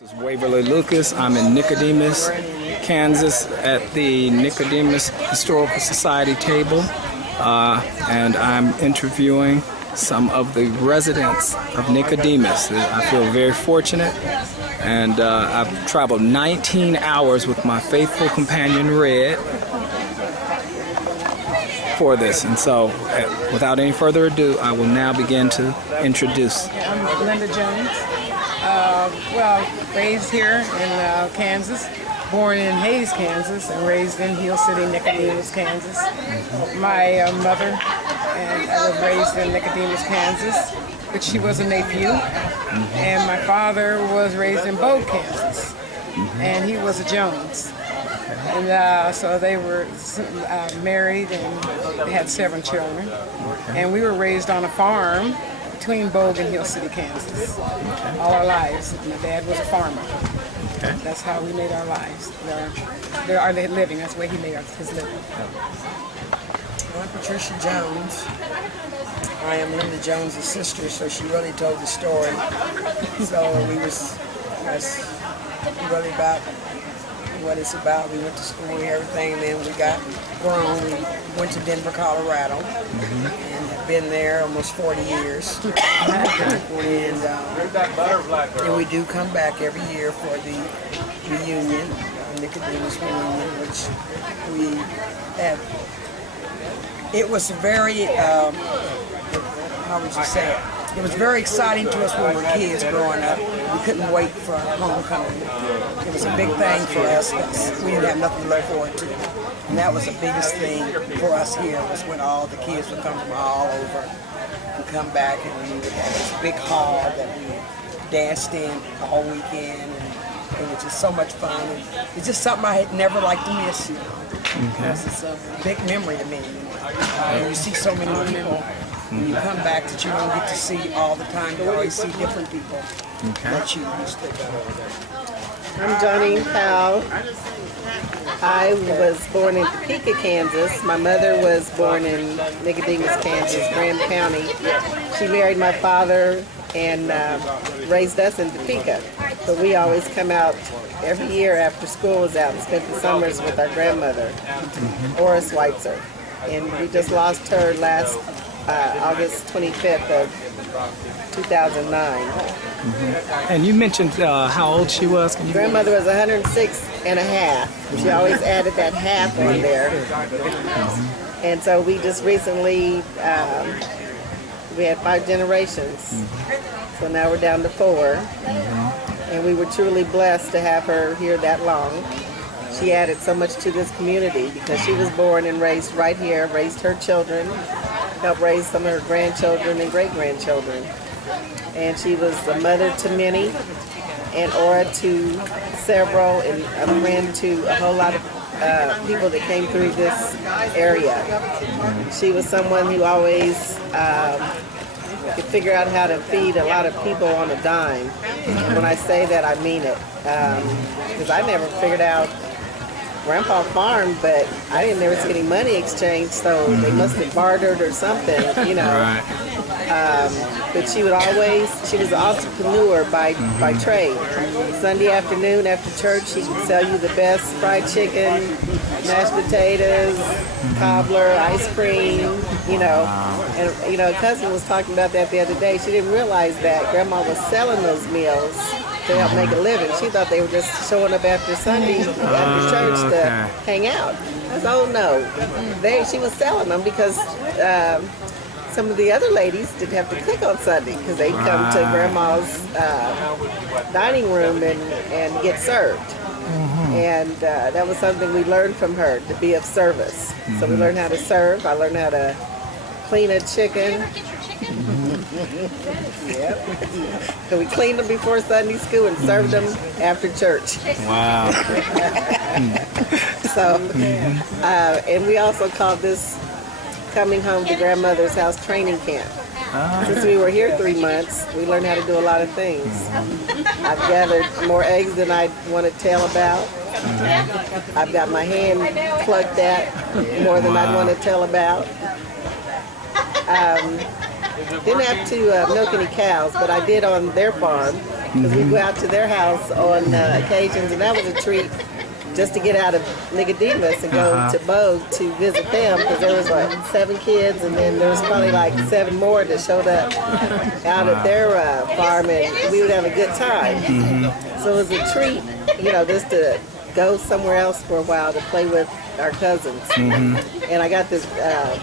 This is Waverly Lucas. I'm in Nicodemus, Kansas at the Nicodemus Historical Society table, and I'm interviewing some of the residents of Nicodemus. I feel very fortunate, and I've traveled 19 hours with my faithful companion Red for this, and so without any further ado, I will now begin to introduce. I'm Linda Jones. Raised here in Kansas, born in Hayes, Kansas, and raised in Hill City, Nicodemus, Kansas. My mother and I was raised in Nicodemus, Kansas, but she was a nephew. And my father was raised in Bogue, Kansas, and he was a Jones. And so they were married and they had 7 children. And we were raised on a farm between Bogue and Hill City, Kansas, all our lives. My dad was a farmer. That's how we made our lives. Our living. That's the way he made his living. I'm Patricia Jones. I am Linda Jones' sister, so she really told the story. So that's really about what it's about. We went to school and everything, and then we got grown. We went to Denver, Colorado, and have been there almost 40 years. And we do come back every year for the reunion, Nicodemus reunion, which we have. It was very, how would you say it? It was very exciting to us when we were kids growing up. We couldn't wait for homecoming. It was a big thing for us because we didn't have nothing to look forward to. And that was the biggest thing for us here, was when all the kids would come from all over and come back, and we would have this big hall that we danced in all weekend. And it was just so much fun. And it's just something I had never liked to miss, you know. It's a big memory to me. You see so many people. When you come back that you don't get to see all the time, you always see different people that you used to. I'm Johnny Powell. I was born in Topeka, Kansas. My mother was born in Nicodemus, Kansas, Graham County. She married my father and raised us in Topeka. But we always come out every year after school was out and spent the summers with our grandmother, Horace Weitzer. And we just lost her last August 25th of 2009. And you mentioned how old she was. Grandmother was 106 and a half. She always added that half on there. And so we just recently, we had 5 generations. So now we're down to 4. And we were truly blessed to have her here that long. She added so much to this community because she was born and raised right here, raised her children, helped raise some of her grandchildren and great-grandchildren. And she was a mother to many, and aura to several, and a friend to a whole lot of people that came through this area. She was someone who always could figure out how to feed a lot of people on a dime. And when I say that, I mean it. Because I never figured out, Grandpa farmed, but I didn't ever see any money exchanged, so they must have bartered or something, you know. But she was an entrepreneur by trade. Sunday afternoon after church, she could sell you the best fried chicken, mashed potatoes, cobbler, ice cream, you know. And, you know, a cousin was talking about that the other day. She didn't realize that Grandma was selling those meals to help make a living. She thought they were just showing up after Sunday, after church to hang out. I said, oh no. She was selling them because some of the other ladies didn't have to cook on Sunday because they'd come to Grandma's dining room and get served. And that was something we learned from her, to be of service. So we learned how to serve. I learned how to clean a chicken. So we cleaned them before Sunday school and served them after church. Wow. So, and we also called this coming home to grandmother's house training camp. Since we were here 3 months, we learned how to do a lot of things. I've gathered more eggs than I want to tell about. I've got my hand plucked at more than I'd want to tell about. Didn't have to milk any cows, but I did on their farm. because we go out to their house on occasions, and that was a treat just to get out of Nicodemus and go to Bogue to visit them, because there was like 7 kids, and then there was probably like 7 more that showed up out at their farm, and we would have a good time. So it was a treat, you know, just to go somewhere else for a while to play with our cousins. And I got this, I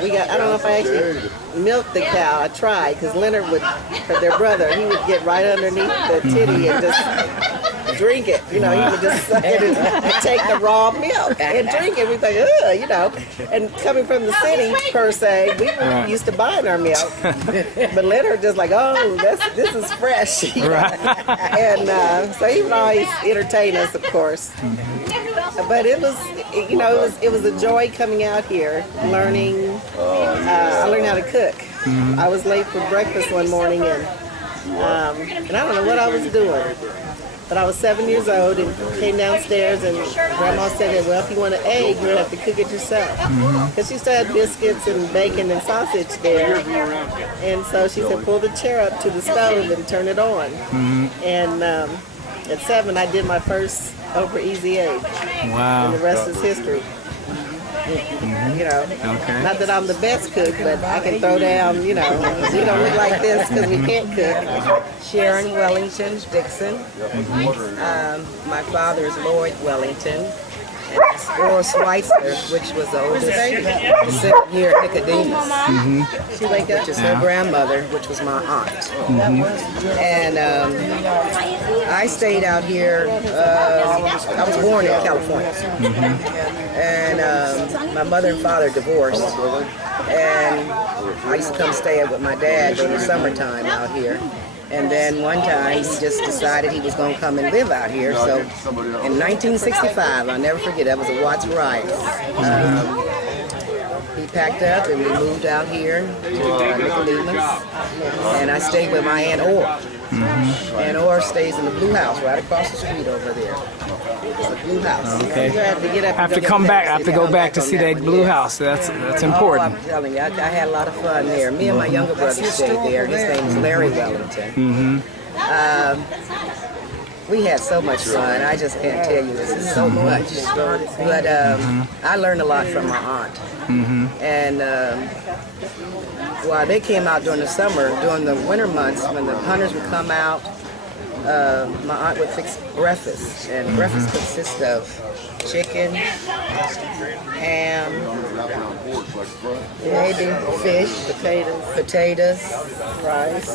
don't know if I actually milked the cow. I tried, because Leonard would, or their brother, he would get right underneath the titty and just drink it. You know, he would just suck it and take the raw milk and drink it. We'd think, ugh, you know. And coming from the city, per se, we were used to buying our milk. But Leonard just like, oh, this is fresh. You know? And so he would always entertain us, of course. But it was, you know, it was a joy coming out here, learning. I learned how to cook. I was late for breakfast one morning, and I don't know what I was doing. But I was 7 years old and came downstairs, and Grandma said, well, if you want an egg, you have to cook it yourself. Because she still had biscuits and bacon and sausage there. And so she said, pull the chair up to the stove and turn it on. And at 7, I did my first over easy egg. Wow. And the rest is history. You know, not that I'm the best cook, but I can throw down, you know. We don't look like this because we can't cook. Sharon Wellington Dixon. My father is Lloyd Wellington. And Laura Schweitzer, which was the oldest sitting here at Nicodemus. She wake up. Which is her grandmother, which was my aunt. And I stayed out here. I was born in California. And my mother and father divorced. And I used to come stay with my dad during the summertime out here. And then one time he just decided he was going to come and live out here. So in 1965, I'll never forget, that was a Watts riot. He packed up and we moved out here to Nicodemus. And I stayed with my Aunt Orr. Aunt Orr stays in the Blue House right across the street over there. It's the Blue House. Okay. You have to get up. I have to come back. I have to go back to see that blue house. That's important. Oh, I'm telling you, I had a lot of fun there. Me and my younger brother stayed there. His name is Larry Wellington. We had so much fun. I just can't tell you. This is so much. But I learned a lot from my aunt. And while they came out during the summer, during the winter months, when the hunters would come out, my aunt would fix breakfast. And breakfast consists of chicken, ham, maybe fish, potatoes,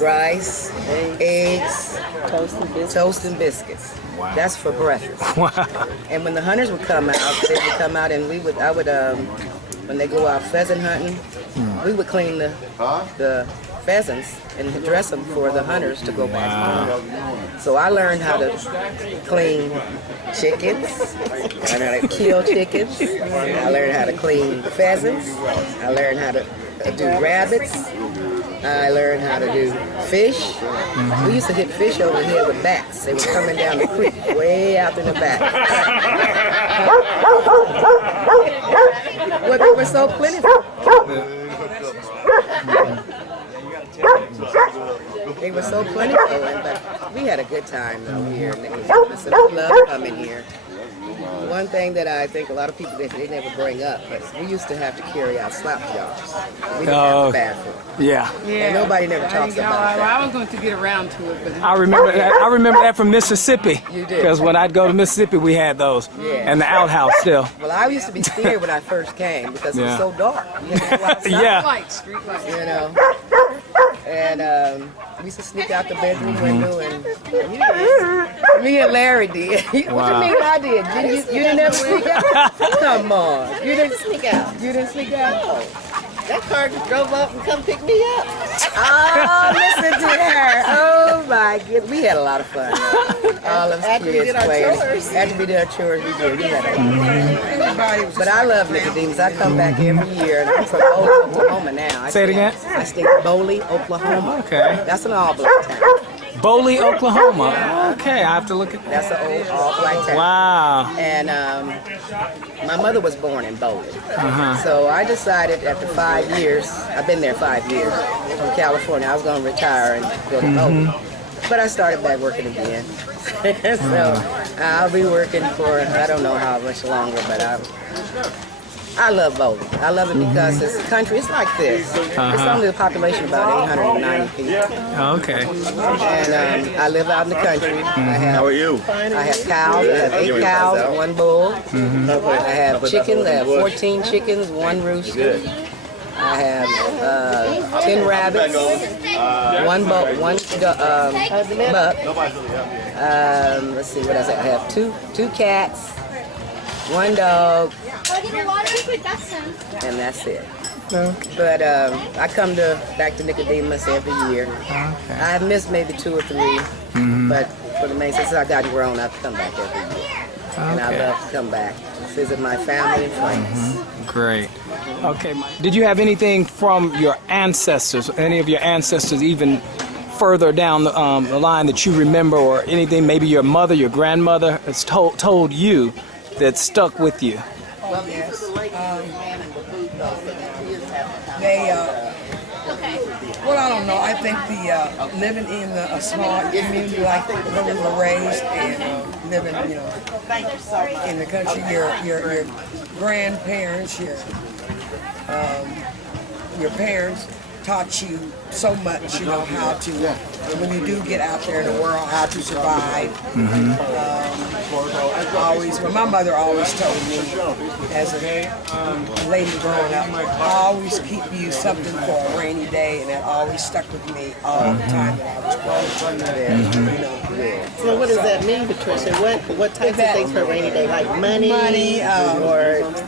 rice, eggs, toast and biscuits. Wow. That's for breakfast. Wow. And when the hunters would come out, they would come out, and I would when they go out pheasant hunting, we would clean the pheasants and dress them for the hunters to go back home. So I learned how to clean chickens. I learned how to kill chickens. I learned how to clean pheasants. I learned how to do rabbits. I learned how to do fish. We used to hit fish over here with bats. They were coming down the creek, way out in the back. Well, they were so plentiful. They were so plentiful, but we had a good time though here. So we love coming here. One thing that I think a lot of people, they never bring up, but we used to have to carry out slap jobs. We didn't have a bathroom. Yeah. And nobody never talks about that. I was going to get around to it, but I remember that. I remember that from Mississippi. You did. Because when I'd go to Mississippi, we had those. Yeah. And the outhouse still. Well, I used to be scared when I first came because it was so dark. You had to go outside, Yeah. street lights. you know. And we used to sneak out the bedroom window, and me and Larry did. What Wow. you mean I did? You didn't ever sneak out? Come on. You didn't sneak out. You didn't sneak out? No. That car drove up and come pick me up. Oh, listen to her. Oh, my goodness. We had a lot of fun. All of us After we kids did our playing. chores. After we did our chores, we did. We had a lot of fun. But I love Nicodemus. I come back every year, and I'm from Bowley, Oklahoma now. Say it again. I stay in Bowley, Oklahoma. Okay. That's an all-black town. Bowley, Oklahoma. Okay, I have to look at that. That's an old all-black town. Wow. And my mother was born in Bowley. So I decided after 5 years, I've been there 5 years from California, I was going to retire and go to Bowley. But I started back working again. So I'll be working for, I don't know how much longer, but I love bowling. I love it because it's country. It's like this. It's only a population of about 890 people. Okay. And I live out in the country. How are you? I have cows. I have 8 cows, 1 bull. I have chickens. I have 14 chickens, 1 rooster. I have 10 rabbits, 1 buck. Let's see what else. I have two cats, 1 dog, and that's it. But I come back to Nicodemus every year. I have missed maybe 2 or 3, but for the main, since I got grown, I've come back every year. And I love to come back to visit my family and friends. Great. Okay. Did you have anything from your ancestors, any of your ancestors even further down the line that you remember, or anything maybe your mother, your grandmother has told you that stuck with you? Yes. Well, I don't know. I think living in a small community like where we were raised and living, in the country, your grandparents, your parents taught you so much, how to, when you do get out there in the world, how to survive. My mother always told me, as a lady growing up, always keep you something for a rainy day, and that always stuck with me all the time that I was growing up. So what does that mean, Patricia? What types of things for a rainy day? Like money?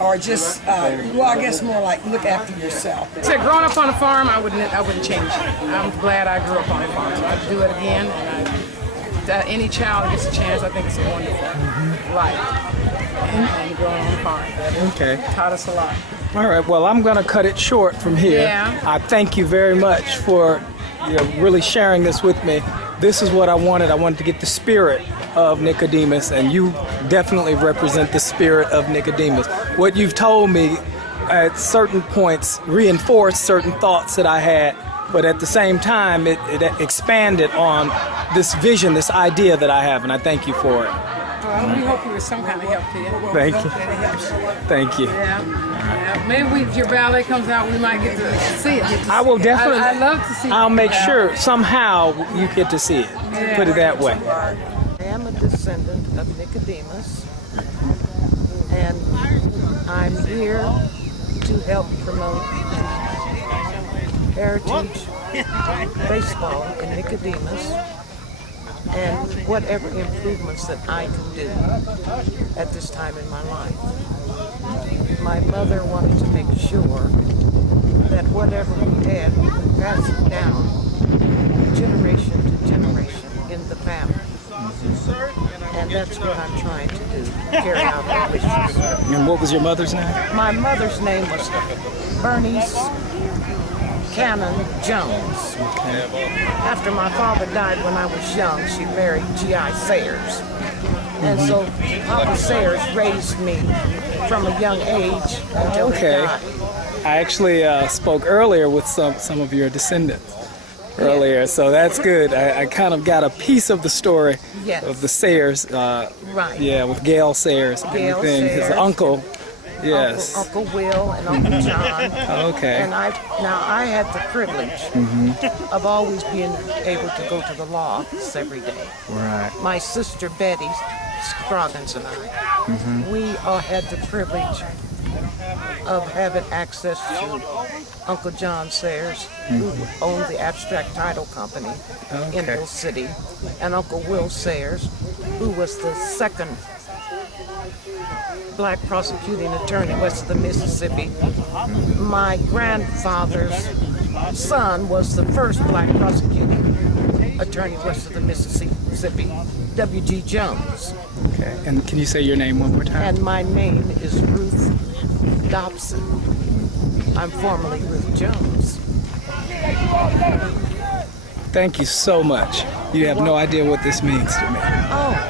Or just, well, I guess more like look after yourself. So growing up on a farm, I wouldn't change it. I'm glad I grew up on a farm. So I'd do it again. And any child gets a chance, I think it's a wonderful life. And growing on a farm. Okay. Taught us a lot. All right. Well, I'm going to cut it short from here. Yeah. I thank you very much for really sharing this with me. This is what I wanted. I wanted to get the spirit of Nicodemus, and you definitely represent the spirit of Nicodemus. What you've told me at certain points reinforced certain thoughts that I had, but at the same time, it expanded on this vision, this idea that I have, and I thank you for it. Well, we hope it was some kind of help to you. Thank you. Thank you. Yeah. Maybe if your ballet comes out, we might get to see it. I will definitely. I'd love to see it. I'll make sure somehow you get to see it. Yeah. Put it that way. I am a descendant of Nicodemus, and I'm here to help promote heritage baseball in Nicodemus and whatever improvements that I can do at this time in my life. My mother wanted to make sure that whatever we had, we could pass it down generation to generation in the family. And that's what I'm trying to do, carry out her wishes. And what was your mother's name? My mother's name was Bernice Cannon Jones. After my father died when I was young, she married G.I. Sayers. And so Papa Sayers raised me from a young age until he died. I actually spoke earlier with some of your descendants earlier, so that's good. I kind of got a piece of the story of the Sayers. Right. Yeah, with Gail Sayers and Gail everything. His Sayers. uncle. Yes. Uncle Will and Uncle John. Okay. And I had the privilege of always being able to go to the law office every day. Right. My sister Betty Scroggins and I, we all had the privilege of having access to Uncle John Sayers, who owned the Abstract Title Company in Hill City, and Uncle Will Sayers, who was the second black prosecuting attorney west of the Mississippi. My grandfather's son was the first black prosecuting attorney west of the Mississippi, W.G. Jones. Okay. And can you say your name one more time? And my name is Ruth Dobson. I'm formerly Ruth Jones. Thank you so much. You have no idea what this means to me. Oh.